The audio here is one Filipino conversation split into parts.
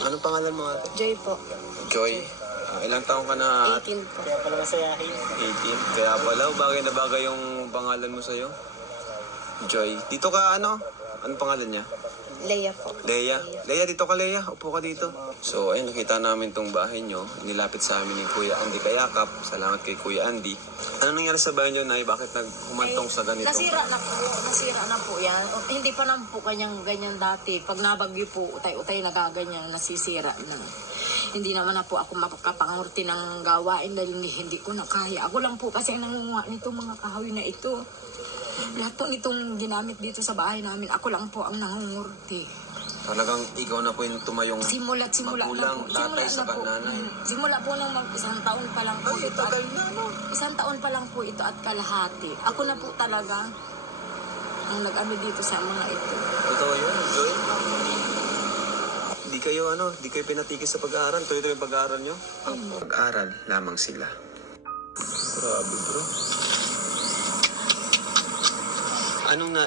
Anong pangalan mo ate? Joy po. Joy. Ilang taong ka na? 18 po. Kaya pala masayahin. 18. Kaya pala, bagay na bagay yung pangalan mo sa'yo. Joy. Dito ka ano? Anong pangalan niya? Leia po. Leia. Leia, dito ka Leia. Upo ka dito. So, ayun, nakita namin tong bahay nyo. Nilapit sa amin ni Kuya Andy Kayakap. Salamat kay Kuya Andy. Ano nangyari sa bahay nyo, Nay? Bakit naghumantong sa ganito? Nasira na po yan. O, hindi pa naman po kanyang ganyan dati. Pag nabagyo po, utay-utay nagaganyan, nasisira na. Hindi naman na po ako makakapangurti ng gawain dahil hindi ko na kaya. Ako lang po kasi ang nangunguha nito mga kahoy na ito. Lahat po nitong ginamit dito sa bahay namin, ako lang po ang nangungurti. Talagang ikaw na po yung tumayong Simula magulang, na po. tatay sa nanay. Simula po nang isang taon pa lang po ito. Tagal na, no? Isang taon pa lang po ito at kalahati. Ako na po talaga ang nag-ano dito sa mga ito. Totoo yun, Joy. Di kayo pinatikis sa pag-aaral. Tuloy-tuloy yung pag-aaral nyo. Pag-aaral lamang sila. Grabe, bro. Ano na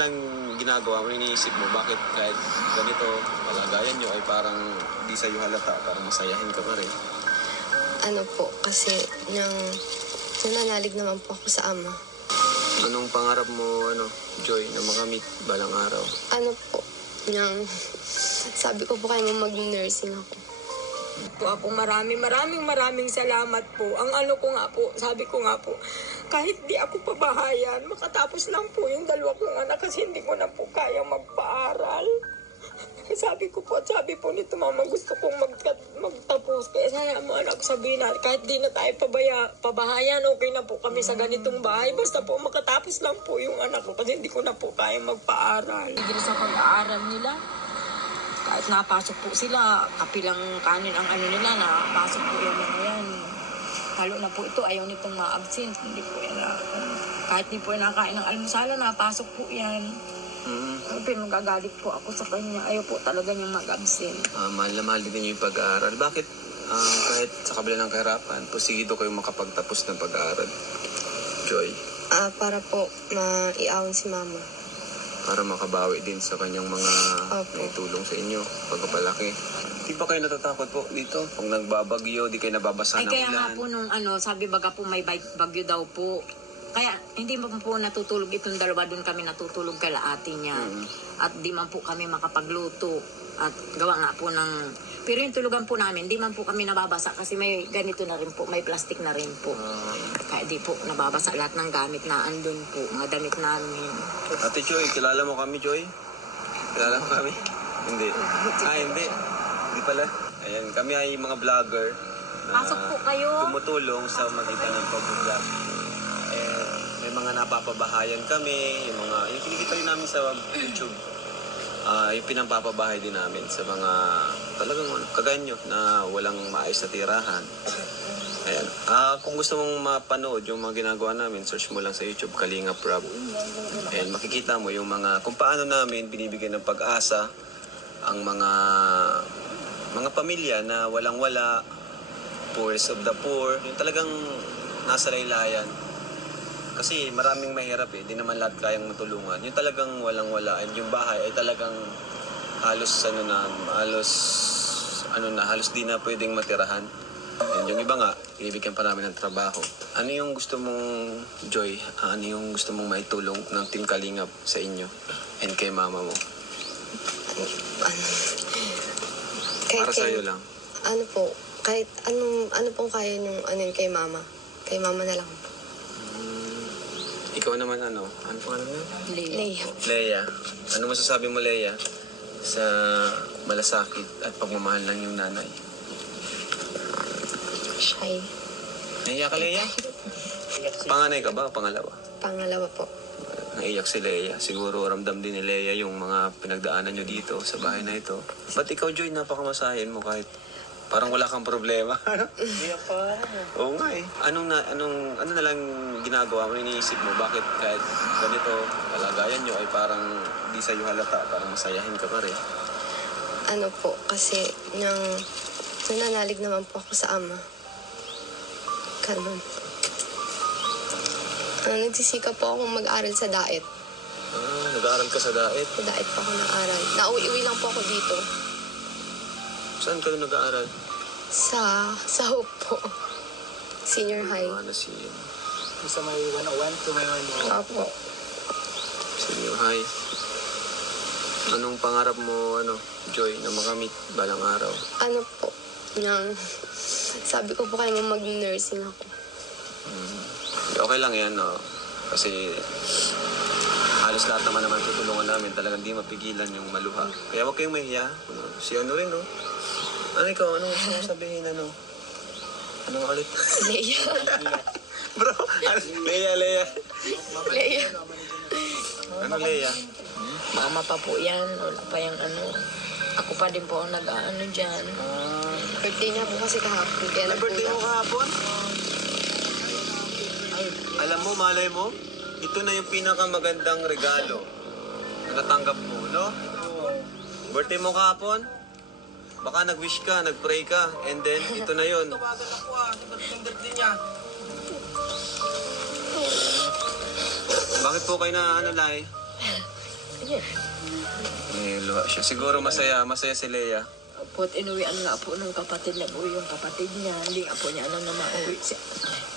lang ginagawa mo, iniisip mo? Bakit kahit ganito, kalagayan nyo ay parang di sa'yo halata, parang masayahin ka pa rin? Ano po, kasi nananalig naman po ako sa ama. Anong pangarap mo, Joy, na makamit balang araw? Ano po, sabi ko po kayo mag-nursing ako. Po ako maraming salamat po. Ang ano ko nga po, sabi ko nga po, kahit di ako pabahayan, makatapos lang po yung dalawa kong anak kasi hindi ko na po kaya magpaaral. Sabi ko po, at sabi po nito, mama, gusto kong magtapos. Kaya saya mo anak, sabihin na, kahit di na tayo pabahayan, okay na po kami sa ganitong bahay. Basta po makatapos lang po yung anak ko kasi hindi ko na po kaya magpaaral. Tigil sa pag-aaral nila. Kahit napasok po sila, kapilang kanin ang ano nila, napasok po yung mga yan. Lalo na po ito, ayaw nitong ma-absent. Hindi po yan kahit di po yan nakain ng almusala, napasok po yan. Pero magagalit po ako sa kanya. Ayaw po talaga niyang mag-absent. Mahal na mahal din yung pag-aaral. Bakit kahit sa kabila ng kahirapan, posigido kayong makapagtapos ng pag-aaral? Joy? Para po maiawan si mama. Para makabawi din sa kanyang mga naitulong sa inyo pagpapalaki. Di ba kayo natatakot po dito? Pag nagbabagyo, di kayo nababasa Ay ng kaya ulan? nga po nung sabi baga po may bagyo daw po. Kaya hindi mo po natutulog itong dalawa, doon kami natutulog kala ate niya. At di man po kami makapagluto. At gawa nga po ng... Pero yung tulugan po namin, di man po kami nababasa kasi may ganito na rin po, may plastic na rin po. Kaya di po nababasa lahat ng gamit na andun po, mga damit namin. Ate Joy, kilala mo kami, Joy? Kilala mo kami? Hindi. Hindi. Hindi pala. Ayan, kami ay mga vlogger na Pasok po kayo. tumutulong sa magitan ng pag-vlog. May mga napapabahayan kami, yung kinikita rin namin sa YouTube. Yung pinapapabahay din namin sa mga talagang kagaya nyo na walang maayos na tirahan. Ayan. Kung gusto mong mapanood yung mga ginagawa namin, search mo lang sa YouTube, Kalingap Rob. Ayan, makikita mo yung kung paano namin binibigyan ng pag-asa ang mga pamilya na walang-wala, poorest of the poor, yung talagang nasa laylayan. Kasi maraming mahirap di naman lahat kayang matulungan. Yung talagang walang-wala, and yung bahay ay talagang halos di na pwedeng matirahan. And yung iba nga, binibigyan pa namin ng trabaho. Ano yung gusto mong, Joy, ano yung gusto mong maitulong ng Team Kalingap sa inyo and kay mama mo? Para sa'yo lang. Ano po, kahit ano pong kaya nyung kay mama. Kay mama na lang. Ikaw naman ano pangalan mo? Leia. Leia. Ano masasabi mo, Leia, sa malasakit at pagmamahal ng iyong nanay? Shy. Naiyak ka, Leia? Panganay ka ba o pangalawa? Pangalawa po. Naiyak si Leia. Siguro ramdam din ni Leia yung mga pinagdaanan nyo dito sa bahay na ito. Ba't ikaw, Joy, napakamasahin mo kahit parang wala kang problema? Hindi pa. Oo nga eh. Ano na lang ginagawa mo, iniisip mo? Bakit kahit ganito, kalagayan nyo ay parang di sa'yo halata, parang masayahin ka pa rin? Ano po, kasi nananalig naman po ako sa ama. Ganun. Nagsisikap po akong mag-aral sa daet. Nag-aaral ka sa daet? Sa daet po ako nag-aral. Nauwi-uwi lang po ako dito. Saan ka nag-aaral? Sa Hope po. Senior high. Ano si Sa may 101 to may 101. Opo. Senior high. Anong pangarap mo, Joy, na makamit balang araw? Ano po, sabi ko po kayo mag-nursing ako. Okay lang yan, no? Kasi halos lahat naman tutulungan namin. Talagang di mapigilan yung maluha. Kaya huwag kayong mahiya. Si rin, no? Ano ikaw? Anong gusto mo sabihin, Ano nga ulit? Leia. Bro, Leia. Leia. Ano, Leia? Mama pa po yan. Wala pa yung Ako pa din po ang nag-ano dyan. Birthday niya po kasi kahapon. Kaya Birthday mo nagpunta. kahapon? Alam mo, malay mo, ito na yung pinakamagandang regalo na natanggap mo, no? Birthday mo kahapon? Baka nag-wish ka, nag-pray ka, and then ito na yun. Bakit po kayo na Lai? Luha siya. Siguro masaya si Leia. Po, inuwian nga po nung kapatid na po yung kapatid niya. Hindi nga po niya alam na mauwi si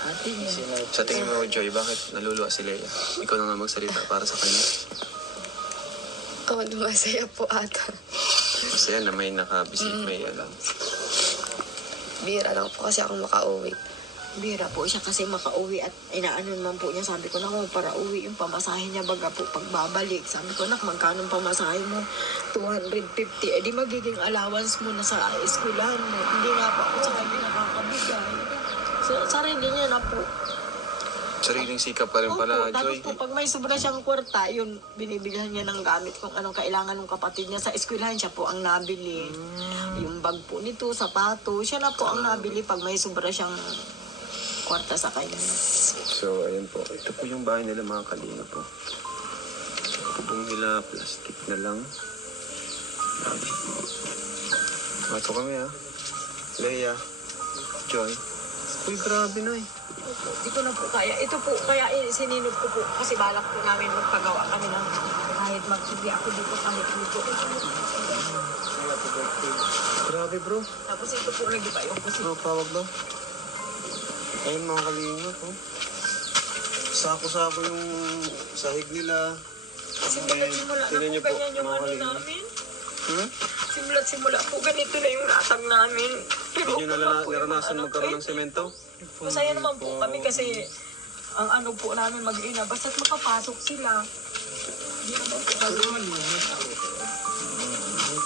ate niya. Sa tingin mo, Joy, bakit naluluha si Leia? Ikaw na nga magsalita para sa kanya. Masaya po ata. Masaya na may nakabisit, may alam. Bira lang po kasi ako makauwi. Bira po siya kasi makauwi at inaano naman po niya. Sabi ko, naku, para uwi yung pamasahe niya baga po pagbabalik. Sabi ko, magkano pamasahe mo? 250. Di magiging allowance mo na sa eskwelahan mo. Hindi nga po ako sa kanya nakakabigay. So, sarili niya na po. Sariling sikap pa rin pala, Opo, tapos Joy. po, pag may sobra siyang kwarta, yun, binibilhan niya ng gamit kung anong kailangan ng kapatid niya. Sa eskwelahan siya po ang nabili. Yung bag po nito, sapato, siya na po ang nabili pag may sobra siyang kwarta sa kanya. So, ayun po. Ito po yung bahay nila, mga kalina po. Bubong nila, plastic na lang. Mato kami, ha? Leia, Joy. Uy, grabe na eh. Hindi ko na po kaya. Ito po, kaya sininod ko po. Kasi balak po namin magpagawa kami ng kahit magsubi ako dito kahit dito. Grabe, bro. Tapos ito po, nag-iba yung kasi. Bro, tawag daw. Ayun, mga kalina po. Sako-sako yung sahig nila. Simula na Tingnan niyo po po, ganyan yung mga ano kalina. namin. Hmm? Simula po, ganito na yung natag namin. Pero Hindi nyo naranasan magkaroon ng semento? Masaya naman po kami kasi ang ano po namin mag-ina, basta't makapasok sila. Hindi naman po kami.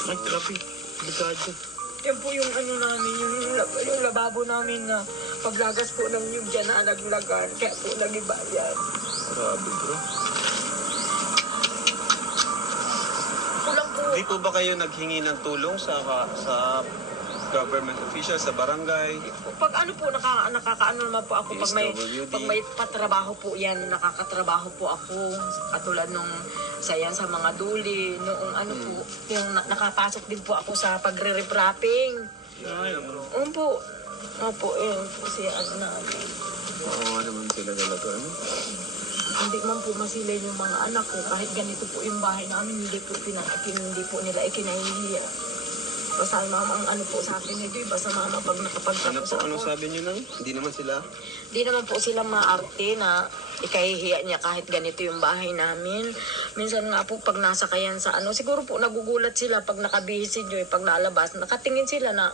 Ay, grabe. Bigado. Yan po yung ano namin, yung lababo namin na paglagas po ng nyug dyan na naglagan, kaya po nag-iba yan. Grabe, bro. Kulang po. Di po ba kayo naghingi ng tulong sa government official, sa barangay? Pag ano po, nakakaano naman po ako, SWD. pag may patrabaho po yan, nakakatrabaho po ako. Katulad nung sayan sa mga duli, noong ano po, yung nakapasok din po ako sa pagre-wrapping. Opo. Opo, yun po siya na. Oo nga naman sila talaga, ano? Hindi man po masilay yung mga anak ko. Kahit ganito po yung bahay namin, hindi po nila ikinahihiya. Basta mama ang ano po sa akin nito, basta mama pag nakapagtapos Ano sabi niyo lang? Hindi naman sila? Di naman po sila maarte na ikahihiya niya kahit ganito yung bahay namin. Minsan nga po pag nasa kayan sa ano, siguro po nagugulat sila pag nakabihis si Joy, pag nalabas, nakatingin sila na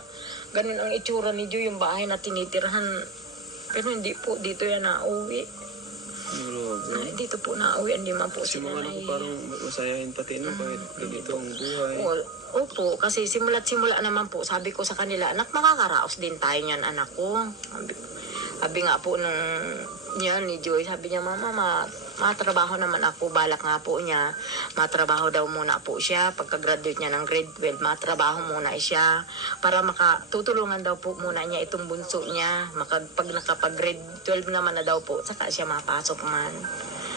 ganun ang itsura ni Joy, yung bahay na tinitirhan. Pero hindi po, dito yan nauwi. Grabe. Dito po nauwi, hindi man po Kasi sila mga anak ko parang masayahin pati, no? Kahit ganito ang buhay. Opo, kasi simula naman po, sabi ko sa kanila, anak, makakaraos din tayo niyan, anak ko. Sabi nga po nung yan ni Joy, sabi niya, mama, matrabaho naman ako, balak nga po niya, matrabaho daw muna po siya, pagka-graduate niya ng grade 12, matrabaho muna siya, para makatutulungan daw po muna niya itong bunso niya, pag nakapag-grade 12 naman na daw po, saka siya mapasok man.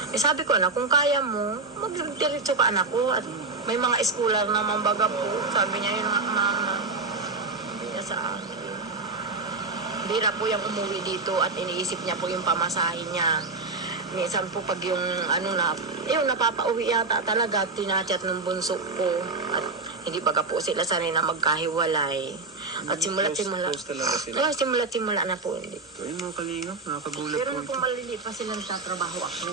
Eh sabi ko, anak, kung kaya mo, mag-diretso ka, anak ko, at may mga scholar naman baga po, sabi niya yun, mama, sabi niya sa akin. Bira po yung umuwi dito at iniisip niya po yung pamasahin niya. Minsan po pag yung ano na, yung napapauwi yata talaga, tinachat ng bunso ko. At Hindi baga po sila sanay na magkahiwalay. At simula-simula. Close talaga sila. Oo, simula-simula na po hindi. Ayun mga kalingap, nakakagulat Pero po nung ito. po maliliit pa sila nagtatrabaho ako.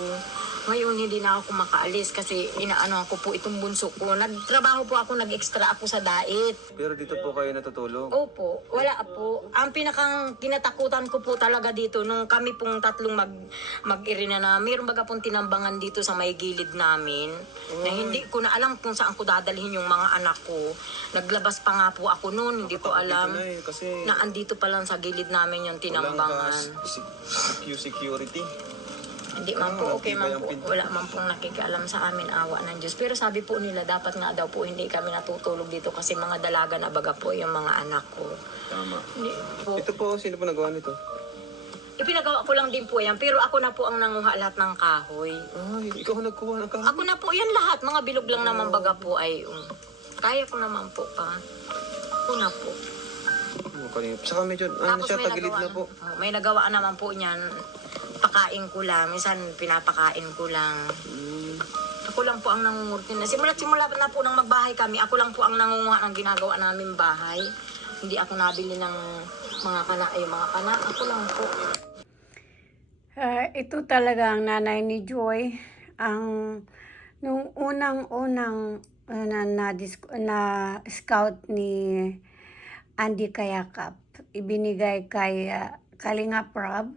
Ngayon hindi na ako makaalis kasi inaano ko po itong bunso ko. Nagtrabaho po ako, nag-extra ako sa diet. Pero dito po kayo natutulog. Opo, wala po. Ang pinakang kinatakutan ko po talaga dito nung kami pong tatlong mag-irina na mayroon baga pong tinambangan dito sa may gilid namin na hindi ko na alam kung saan ko dadalhin yung mga anak ko. Naglabas pa nga po ako noon, hindi ko alam Kasi na andito pa lang sa gilid namin yung walang tinambangan. security. Hindi man po, okay man Matibay ang po. pinto. Wala man pong nakikialam sa amin, awa ng Diyos. Pero sabi po nila, dapat nga daw po hindi kami natutulog dito kasi mga dalaga na baga po yung mga anak ko. Tama. Hindi po. Ito po, sino po nagawa nito? Ipinagawa ko lang din po yan, pero ako na po ang nanguha lahat ng kahoy. Ay, ikaw ang nagkuha ng kahoy. Ako na po yan lahat, mga bilog lang naman baga po ay kaya ko naman po pa. Ako na po. Saka medyo, ano siya, tagilid na po. May nagawa naman po niyan. Pakain ko lang, minsan pinapakain ko lang. Ako lang po ang nangungurtin na. Simula na po nang magbahay kami, ako lang po ang nangunguha ng ginagawa namin bahay. Hindi ako nabili ng mga kana. Ako lang po. Ito talaga ang nanay ni Joy. Nung unang-unang na scout ni Andy Kayakap, ibinigay kay Kalinga Prab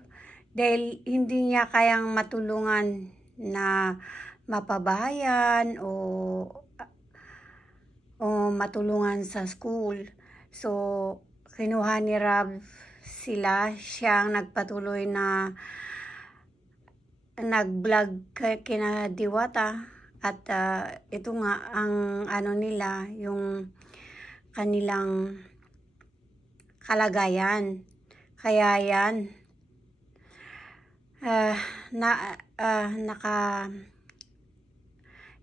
dahil hindi niya kayang matulungan na mapabahayan o matulungan sa school. So, kinuha ni Rab sila. Siya ang nagpatuloy na nag-vlog kina Diwata. At ito nga ang ano nila, yung kanilang kalagayan. Kaya yan,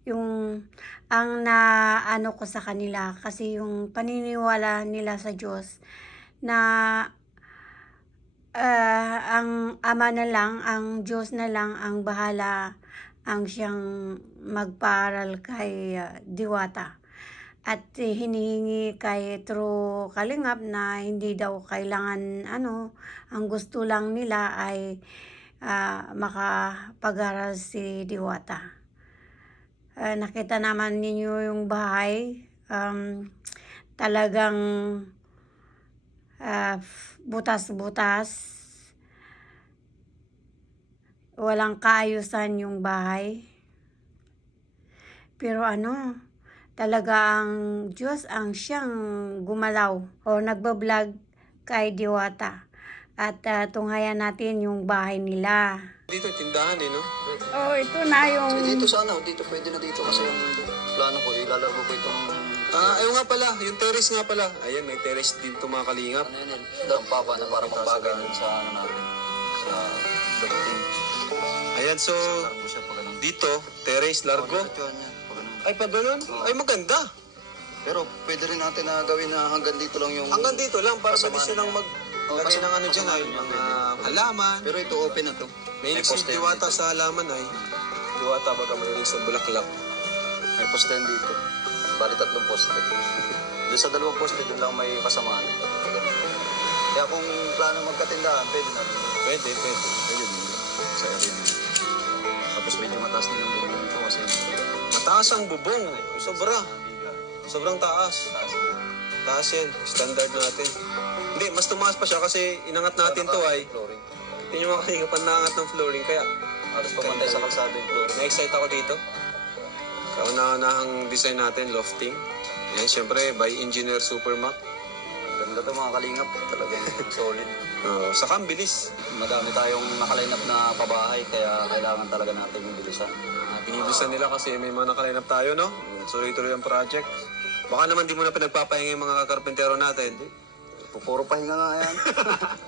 yung ang naano ko sa kanila kasi yung paniniwala nila sa Diyos na ang Ama na lang, ang Diyos na lang ang bahala, ang siyang magpaaral kay Diwata. At hinihingi kay True Kalingap na hindi daw kailangan ang gusto lang nila ay makapag-aral si Diwata. Nakita naman ninyo yung bahay, talagang butas-butas. Walang kaayusan yung bahay. Pero talaga ang Diyos ang siyang gumalaw o nagbablog kay Diwata. At tunghayan natin yung bahay nila. Dito, tindahan no? Ito na yung... Dito sana, dito pwede na dito kasi yung plano ko, ilalaro ko itong Ayun nga pala, yung terrace nga pala. Ayan, may terrace din ito mga kalingap. ano yun, ang papa na para magbaga sa natin, sa doctrine. Ayan, so, Largo siya pag ganun. dito, terrace, largo. Diretso yan, pag ganun. Ay, pa ganun? Ay, maganda. Pero pwede rin natin na gawin na hanggang dito lang yung... Hanggang dito lang, para pwede Kasamahan siya lang niya. maglagay ng dyan, ay, mga halaman. Pero ito open na to. May si poste Diwata dito. sa halaman ay. Diwata baga mahilig sa bulaklak. May poste dito. Bali 3 poste. Doon sa 2 poste, doon lang may kasamaan. Kaya kung plano magkatindahan, pwede na. Pwede. Pwede din. Sa area. Tapos medyo mataas din yung bubong ito kasi... Mataas ang bubong. Sobra. Sobrang taas. Taas yan. Standard natin. Hindi, mas tumaas pa siya kasi inangat natin to ay. Flooring. Yun yung mga kalinga panangat ng flooring. Kaya, Halos pamantay sa kalsada yung flooring. na-excite ako dito. Kauna-unahang design natin, lofting. Yan, syempre, by Engineer Supermac. Ganda to mga kalingap. Talagang solid. Saka ang bilis. Madami tayong nakaline up na pabahay kaya kailangan talaga natin yung bilisan. Binibilisan nila kasi may mga nakaline up tayo, no? Tuloy-tuloy ang project. Baka naman di mo na pinagpapahinga yung mga kakarpentero natin. Puro pahinga nga yan.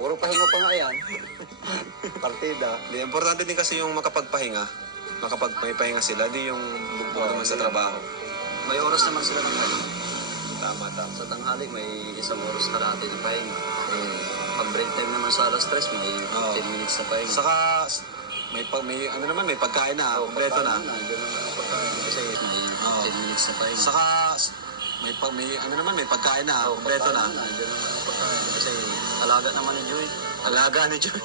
Puro pahinga pa nga yan. Partida. Di, importante din kasi yung makapagpahinga. Makapagpahinga sila, di yung bugbog naman sa trabaho. May oras naman sila ng pahinga. Tama. Sa tanghali may 1 oras na natin yung pahinga. Pag break time naman sa alas 3, may 10 minutes na pahinga. Saka, may pagkain na, kompleto na. Ganun na ang pagkain. Kasi may 10 minutes na pahinga. Saka, may ano naman, may pagkain na, kompleto na. Diyan naman ang pagkain. Kasi alaga naman ni Joy. Alaga ni Joy.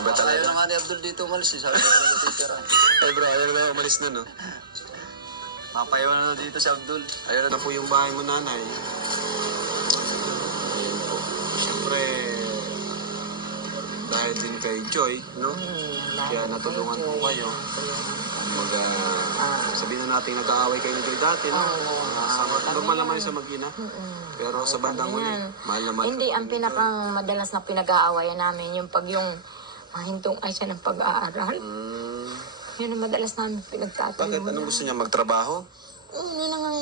Iba Ayaw talaga. na nga ni Abdul dito umalis. Sabi ko talaga teacher. Ay bro, ayaw na umalis na, no? Mapayaw na dito si Abdul. Ayaw na po yung bahay mo, nanay. Ayun po. Siyempre, dahil din kay Joy, no? Kaya natulungan po kayo. Sabihin na natin nag-aaway kayo ni Joy dati, no? Normal naman yun sa mag-ina. Pero sa bandang huli, mahal na mahal. Hindi, ang pinakang madalas na pinag-aawayan namin, yung pag yung mahintong ay siya ng pag-aaral. Yun ang madalas namin pinagtatayo. Bakit? Anong gusto niya? Magtrabaho? Yun ang,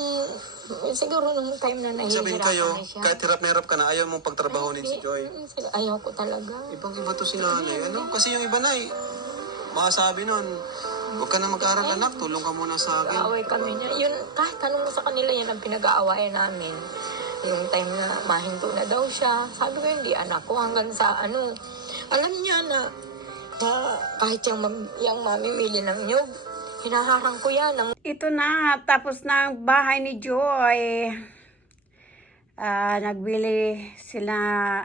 siguro nung time na Sabihin nahihirapan kayo, na siya. kahit hirap na hirap ka na, ayaw mong pagtrabahonin si Joy. Ayaw ko talaga. Ibang iba to si nanay. Ano? Kasi yung iba na makasabi nun, huwag ka na mag-aral anak, tulong ka muna sa akin. Away kami niya. Yun, kahit tanong mo sa kanila, yan ang pinag-aawayan namin. Yung time na mahinto na daw siya. Sabi ko, hindi anak ko, hanggang sa ano. Alam niya na kahit yung mamimili ng nyug, hinaharang ko yan. Ito na, tapos na ang bahay ni Joy. Nagbili sila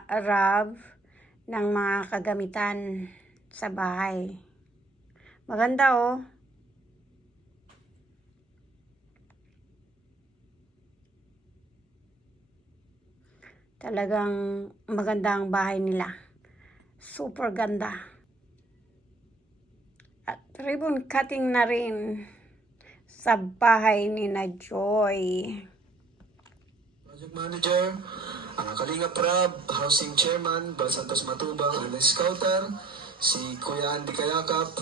Rob ng mga kagamitan sa bahay. Maganda oh. Talagang maganda ang bahay nila. Super ganda. At ribbon cutting na rin sa bahay ni na Joy. Project Manager, Kalinga Prab, Housing Chairman, Bal Santos Matubang, Alex Scouter, si Kuya Andy Kayakap,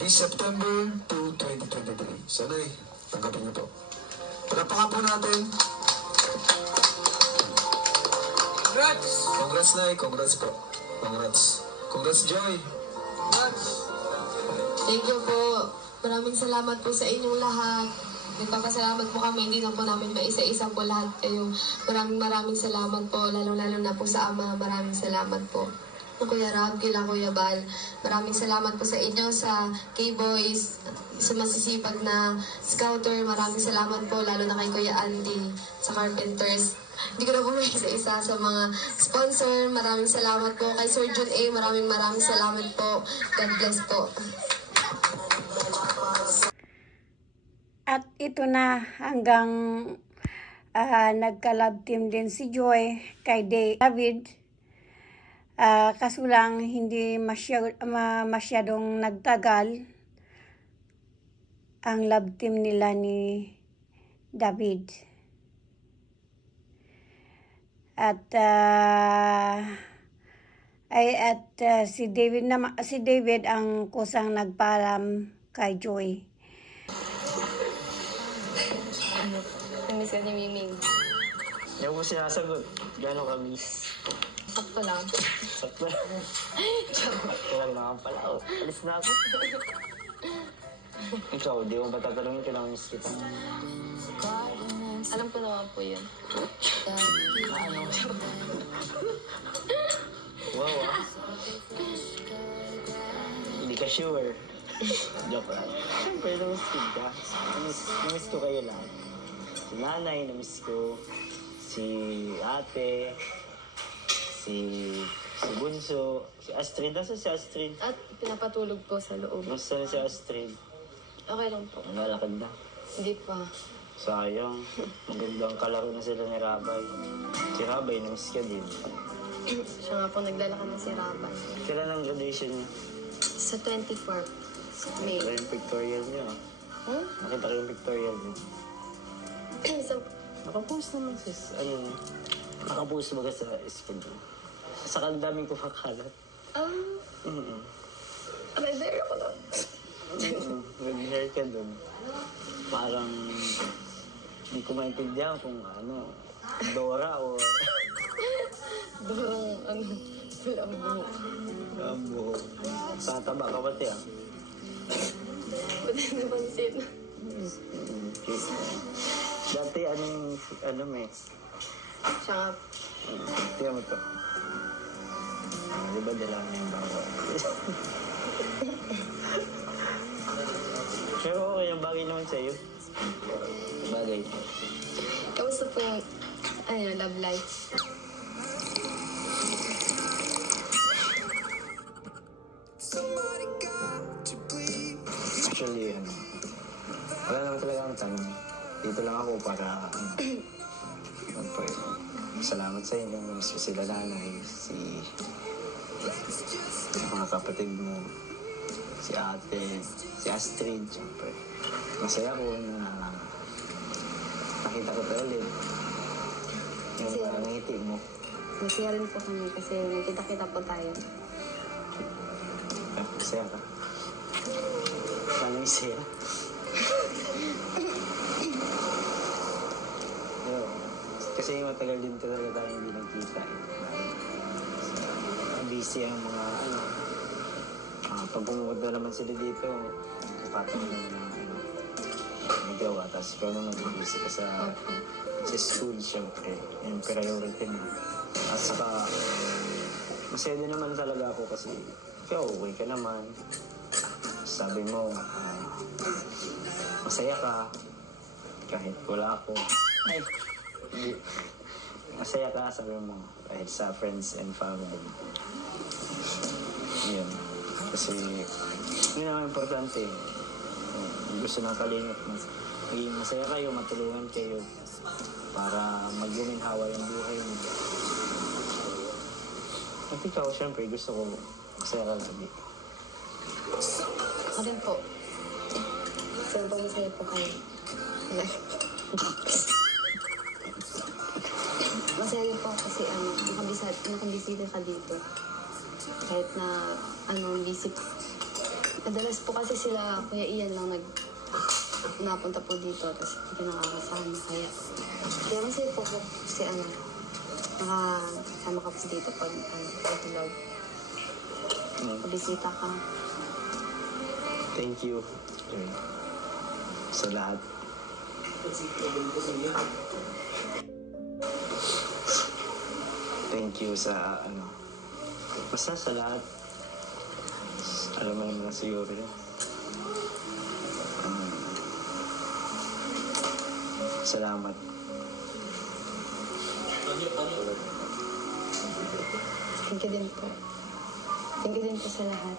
this September 2, 2023. Sanay, tanggapin niyo po. Palapakan po natin. Congrats! Congrats, Nay. Congrats po. Congrats. Congrats, Joy. Congrats! Thank you po. Maraming salamat po sa inyong lahat. Nagpapasalamat po kami, hindi na po namin maisa-isa po lahat kayo. Maraming salamat po, lalo-lalo na po sa Ama. Maraming salamat po. Kuya Rab, kila Kuya Bal. Maraming salamat po sa inyo, sa K-Boys, sa masisipag na scouter. Maraming salamat po, lalo na kay Kuya Andy, sa Carpenters. Hindi ko na po isa-isa sa mga sponsor. Maraming salamat po kay Sir Jun A. Maraming salamat po. God bless po. At ito na hanggang nagka-love team din si Joy kay David. Kaso lang hindi masyadong nagtagal ang love team nila ni David. At si David ang kusang nagpaalam kay Joy. Namiss ka ni Miming. Hindi ko sinasagot. Gano'n kami? Sakto lang. Sakto. Kailan naman pala. Alis na ako. Ikaw, di mo ba tatanungin kung namiss kita? Alam ko naman po yun. Ano? Wow, ah. Hindi ka sure. Joke lang. Siyempre, namiss kita. Namiss ko kayo lang. Si nanay, namiss ko. Si ate. Si Bunso. Si Astrid. Nasaan si Astrid? At pinapatulog po sa loob. Nasaan si Astrid? Okay lang po. Nalakad na. Hindi pa. Sayang. Magandang kalaro na sila ni Rabay. Si Rabay, namiss ka din. Siya nga po naglalakad na si Raban. Kailan ang graduation niya? Sa 24 May. Nakita yung pictorial niya. Nakita ko yung pictorial niya. So, Nakapost naman sis. Ano? Nakapost baga sa school. Sa daming kumakalat. may there ako na. Nag-hair ka dun. Parang hindi ko maintindihan kung ano, Dora o Dorang, wala ang buhok. buhok. Tataba ka pati ah. Ba't napansin? Dati ano may, Siya nga, tingnan mo to. Di ba dala mo yung bawa? Pero okay, yung bagay naman sa'yo. Bagay. Kamusta po yung love life? Actually, wala naman talaga ang tanong. Dito lang ako para, salamat sa inyo, si sila nanay, si mga kapatid mo, si ate, si Astrid, siyempre. Masaya ko na nakita ko tayo ulit. Yung Masaya. parang ngiti mo. Masaya rin po kami kasi nakita-kita po tayo. Masaya ka. Paano masaya? Pero, kasi matagal din talaga tayo hindi nagkita. Busy ang mga pag pumunta naman sila dito, kapatid naman ng magawa. Tapos ikaw naman busy ka sa school, syempre. Yung priority mo. At saka, masaya din naman talaga ako kasi ikaw, okay ka naman. Sabi mo, masaya ka kahit wala ako. Ay, hindi. Masaya ka, sabi mo, kahit sa friends and family. Yun. Kasi, yun ang importante. Gusto ng kalingap mo. Maging masaya kayo, matulungan kayo para mag-guminhawa yung buhay mo. At ikaw, syempre, gusto ko masaya ka lagi. Ako din po. Sobrang masaya po kayo. Masaya rin po kasi nakabisita ka dito. Kahit na busy. Madalas po kasi sila, Kuya Ian lang napunta po dito, tapos hindi nakakasama. Kaya masaya po kasi nakasama ka po dito pag pag-vlog. Pabisita ka. Thank you sa lahat. Thank you sa basta sa lahat. Alam mo naman siguro yun. Salamat. Thank you din po. Thank you din po sa lahat.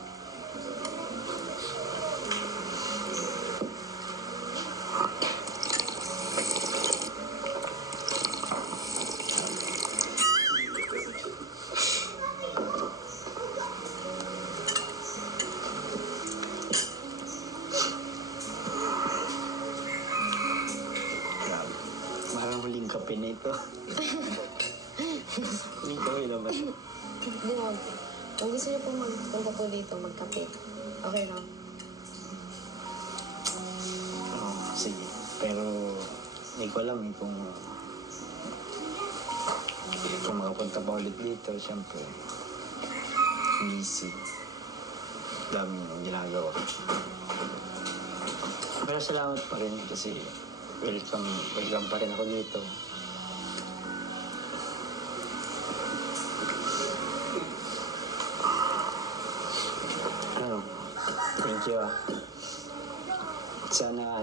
Grabe. Parang huling kape na ito. Huling kape naman. Hindi naman po. Kung gusto niyo po magpunta po dito, magkape. Okay lang. Sige. Pero hindi ko alam kung makapunta pa ulit dito, syempre. Busy. Dami yung ginagawa. Pero salamat pa rin kasi welcome pa rin ako dito. Thank you Sana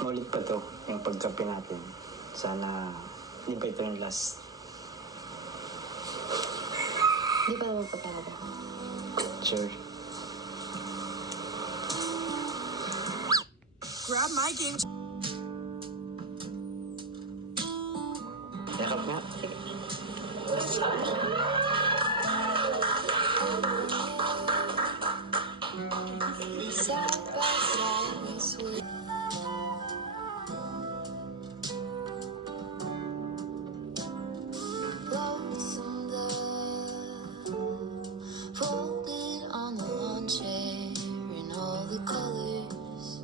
maulit pa to yung pagkape natin. Sana hindi pa ito yung last. Hindi pa naman pagkakaba. Sure. Grab my game. Yakap nga. Lonesome love, folded on the lawn chair in all the colors.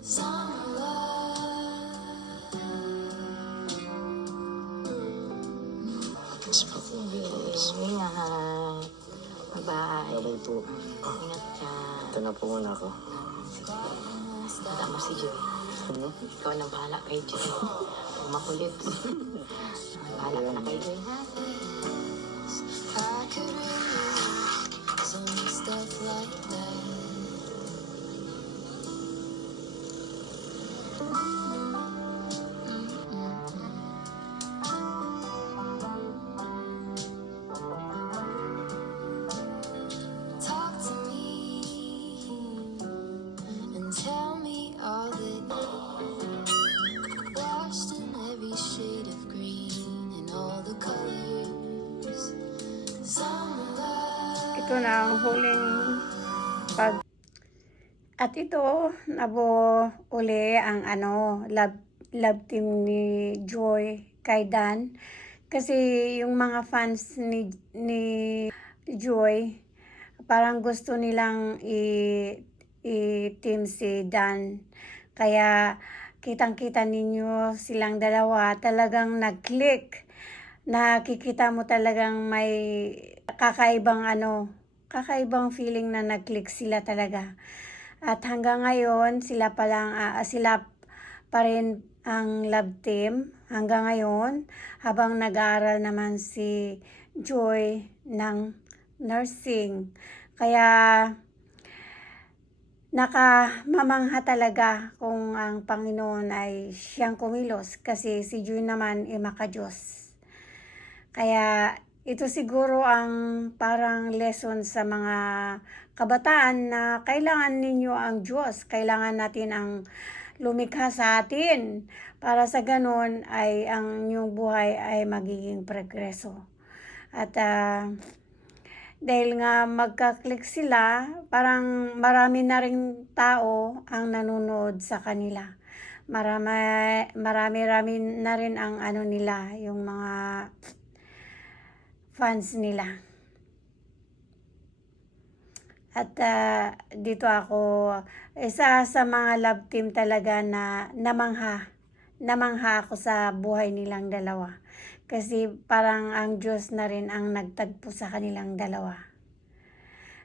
Summer love. Ingat. Bye-bye. Bye-bye po. Ingat ka. Ito na po muna ako. Tanda mo si Joy. Ikaw na bahala kay Joy. Huwag makulit. Bahala ka na kay Joy, ha? I could read some stuff like that. ito na ang huling pag... At ito, uli ang love team ni Joy kay Dan. Kasi yung mga fans ni Joy, parang gusto nilang i-team si Dan. Kaya kitang-kita ninyo silang dalawa talagang nag-click. Nakikita mo talagang may kakaibang feeling na nag-click sila talaga. At hanggang ngayon, sila pa rin ang love team hanggang ngayon, habang nag-aaral naman si Joy ng nursing. Kaya nakamamangha talaga kung ang Panginoon ay siyang kumilos, kasi si Joy naman ay makadiyos. Kaya ito siguro ang parang lesson sa mga kabataan na kailangan ninyo ang Diyos. Kailangan natin ang lumikha sa atin para sa ganon ay ang inyong buhay ay magiging progreso. At dahil nga magka-click sila, parang marami na rin tao ang nanonood sa kanila. Marami na rin ang nila, yung mga fans nila. At dito ako, isa sa mga love team talaga na namangha ako sa buhay nilang dalawa. Kasi parang ang Diyos na rin ang nagtagpo sa kanilang dalawa.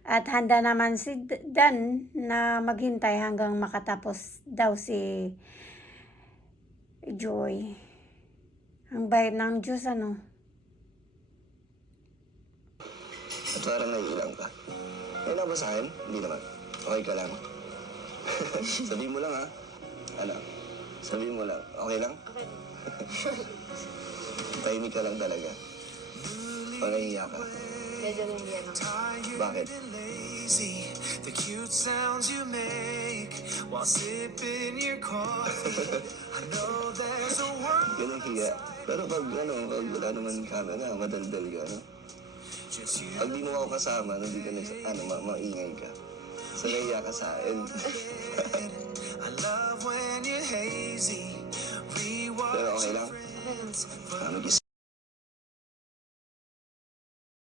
At handa naman si Dan na maghintay hanggang makatapos daw si Joy. Ang bait ng Diyos, At parang naiilang ka. May ba sa akin? Hindi naman. Okay ka lang. Sabihin mo lang ha. Sabihin mo lang. Okay lang? Tahimik ka lang talaga. Pag nahihiya ka. Medyo nandiyan ako. Bakit? The cute sounds you make while sipping your coffee. I know there's a world Ganun hiya. Pero pag wala naman camera, madaldal ka, Pag di mo ako kasama, hindi ka maingay ka. So, nahiya ka sa akin. I love when you're hazy. Pero okay lang? Okay lang. Mag-isip